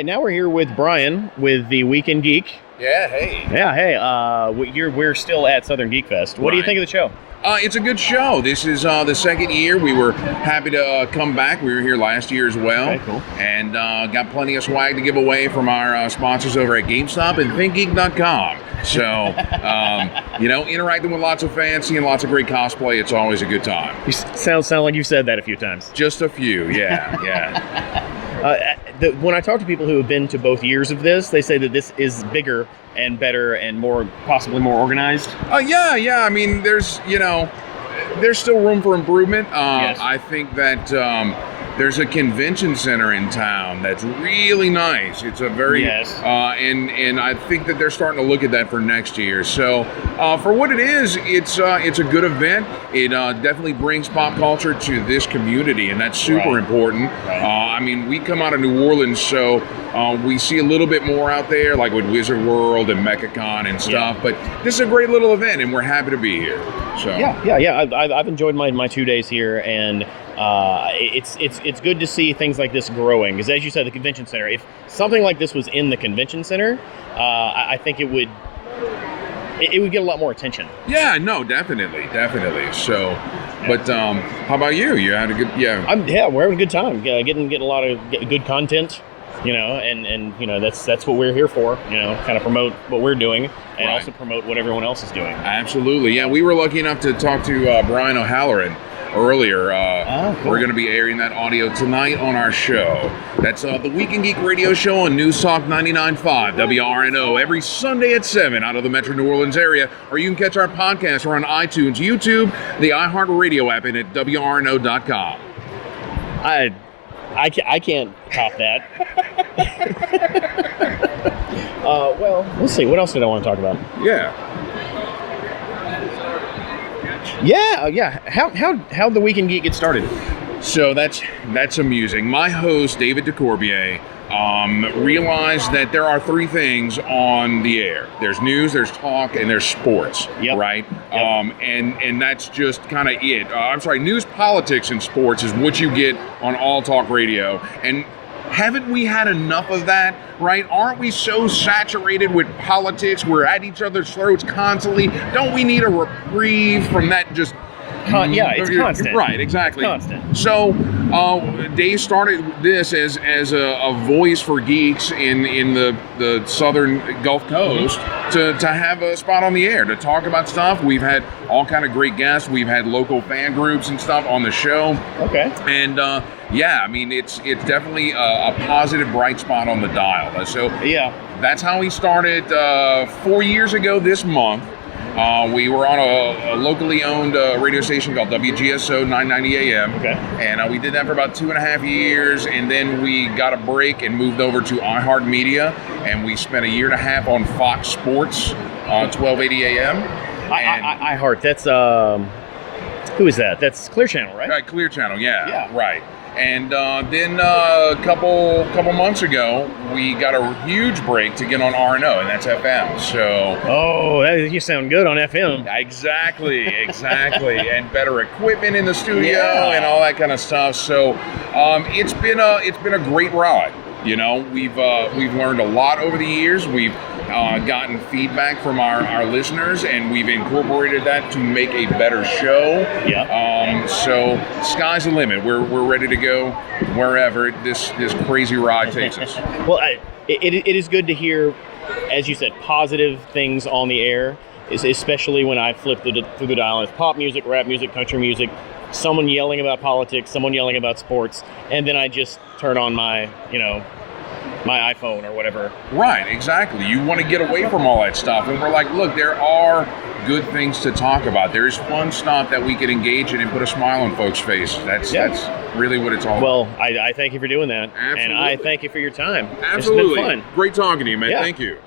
right, now we're here with Brian with the Weekend Geek. Yeah, hey. Yeah, hey. We're still at Southern Geek Fest. What do you think of the show? It's a good show. This is the second year. We were happy to come back. We were here last year as well. Okay, cool. And got plenty of swag to give away from our sponsors over at GameStop and ThinkGeek.com. So, interacting with lots of fans, seeing lots of great cosplay, it's always a good time. You sound like you've said that a few times. Just a few, yeah. When I talk to people who have been to both years of this, they say that this is bigger and better and possibly more organized. Yeah. I mean, there's still room for improvement. Yes. I think that there's a convention center in town that's really nice. It's a very and I think that they're starting to look at that for next year. So for what it is, it's a good event. It definitely brings pop culture to this community, and that's super important. Right. I mean, we come out of New Orleans, so we see a little bit more out there, like with Wizard World and MechaCon and stuff. But this is a great little event, and we're happy to be here. So yeah. I've enjoyed my 2 days here, and it's good to see things like this growing. Because as you said, the convention center. If something like this was in the convention center, I think it would get a lot more attention. Yeah, no, definitely. So, but how about you? You had a good we're having a good time. Getting a lot of good content. And that's what we're here for. Kind of promote what we're doing and also promote what everyone else is doing. Absolutely, yeah. We were lucky enough to talk to Brian O'Halloran earlier. Cool. We're going to be airing that audio tonight on our show. That's the Weekend Geek Radio Show on News Talk 99.5 WRNO every Sunday at 7 out of the Metro New Orleans area. Or you can catch our podcast or on iTunes, YouTube, the iHeartRadio app, and at WRNO.com. I can't top that. Well, let's see. What else did I want to talk about? Yeah. How'd the Weekend Geek get started? So that's amusing. My host, David DeCorbier, realized that there are three things on the air. There's news, there's talk, and there's sports. Yep. Right? Yep. And that's just kind of it. News, politics, and sports is what you get on All Talk Radio. And haven't we had enough of that, right? Aren't we so saturated with politics? We're at each other's throats constantly. Don't we need a reprieve from that just... it's constant. Right, exactly. Constant. So Dave started this as a voice for geeks in the southern Gulf Coast to have a spot on the air, to talk about stuff. We've had all kind of great guests. We've had local fan groups and stuff on the show. Okay. And it's definitely a positive, bright spot on the dial. So that's how we started 4 years ago this month. We were on a locally owned radio station called WGSO 990 AM. Okay. And we did that for about 2.5 years, and then we got a break and moved over to iHeartMedia, and we spent 1.5 years on Fox Sports, 1280 AM. iHeart, that's who is that? That's Clear Channel, right? Right, Clear Channel, yeah. Right. And then a couple months ago, we got a huge break to get on WRNO, and that's FM. So, you sound good on FM. Exactly, and better equipment in the studio and all that kind of stuff. So, it's been a great ride. We've learned a lot over the years. We've gotten feedback from our listeners, and we've incorporated that to make a better show. So sky's the limit. We're ready to go wherever this crazy ride takes us. Well, it is good to hear, as you said, positive things on the air, especially when I flip through the dial. It's pop music, rap music, country music, someone yelling about politics, someone yelling about sports, and then I just turn on my iPhone or whatever. Right, exactly. You want to get away from all that stuff. And we're like, look, there are good things to talk about. There is fun stuff that we can engage in and put a smile on folks' face. That's really what it's all about. Well, I thank you for doing that. Absolutely. And I thank you for your time. Absolutely. It's been fun. Great talking to you, man. Thank you.